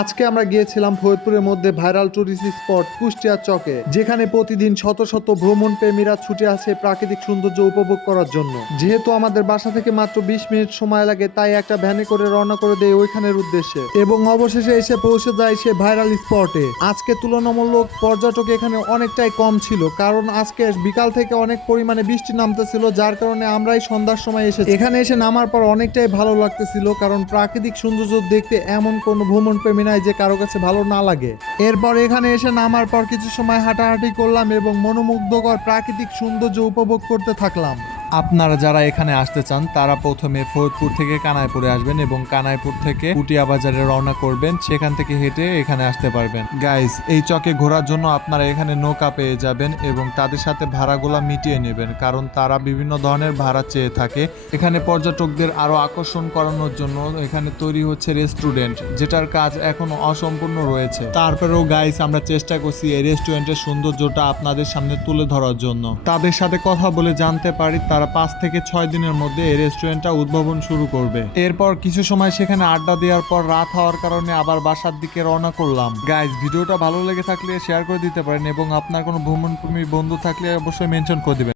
আজকে আমরা গিয়েছিলাম ফরিদপুরের মধ্যে ভাইরাল টুরিস্ট স্পট কুষ্টিয়া চকে, যেখানে প্রতিদিন শত শত ভ্রমণ প্রেমীরা ছুটে আসে প্রাকৃতিক সৌন্দর্য উপভোগ করার জন্য। যেহেতু আমাদের বাসা থেকে মাত্র বিশ মিনিট সময় লাগে, তাই একটা ভ্যানে করে রওনা করে দেয় ওইখানের উদ্দেশ্যে। এবং অবশেষে এসে পৌঁছে যায় সে ভাইরাল স্পটে আজকে তুলনামূলক পর্যটক এখানে অনেকটাই কম ছিল, কারণ আজকে বিকাল থেকে অনেক পরিমাণে বৃষ্টি নামতেছিল, যার কারণে আমরাই সন্ধ্যার সময় এসেছি। এখানে এসে নামার পর অনেকটাই ভালো লাগতেছিল, কারণ প্রাকৃতিক সৌন্দর্য দেখতে এমন কোনো ভ্রমণ প্রেমী নাই যে কারও কাছে ভালো না লাগে। এরপর এখানে এসে নামার পর কিছু সময় হাঁটাহাঁটি করলাম এবং মনোমুগ্ধকর প্রাকৃতিক সৌন্দর্য উপভোগ করতে থাকলাম। আপনারা যারা এখানে আসতে চান, তারা প্রথমে ফরিদপুর থেকে কানাইপুরে আসবেন এবং কানাইপুর থেকে পুটিয়া বাজারে রওনা করবেন। সেখান থেকে হেঁটে এখানে আসতে পারবেন। গাইস এই চকে ঘোরার জন্য আপনারা এখানে নৌকা পেয়ে যাবেন এবং তাদের সাথে ভাড়াগুলা মিটিয়ে নেবেন, কারণ তারা বিভিন্ন ধরনের ভাড়া চেয়ে থাকে। এখানে পর্যটকদের আরও আকর্ষণ করানোর জন্য এখানে তৈরি হচ্ছে রেস্টুরেন্ট, যেটার কাজ এখনও অসম্পূর্ণ রয়েছে। তারপরেও গাইস আমরা চেষ্টা করছি এই রেস্টুরেন্টের সৌন্দর্যটা আপনাদের সামনে তুলে ধরার জন্য। তাদের সাথে কথা বলে জানতে পারি, তারা পাঁচ থেকে ছয় দিনের মধ্যে এই রেস্টুরেন্টটা উদ্ভাবন শুরু করবে। এরপর কিছু সময় সেখানে আড্ডা দেওয়ার পর রাত হওয়ার কারণে আবার বাসার দিকে রওনা করলাম। গাইজ ভিডিওটা ভালো লেগে থাকলে শেয়ার করে দিতে পারেন এবং আপনার কোনো ভ্রমণপ্রেমী বন্ধু থাকলে অবশ্যই মেনশন করে দিবেন।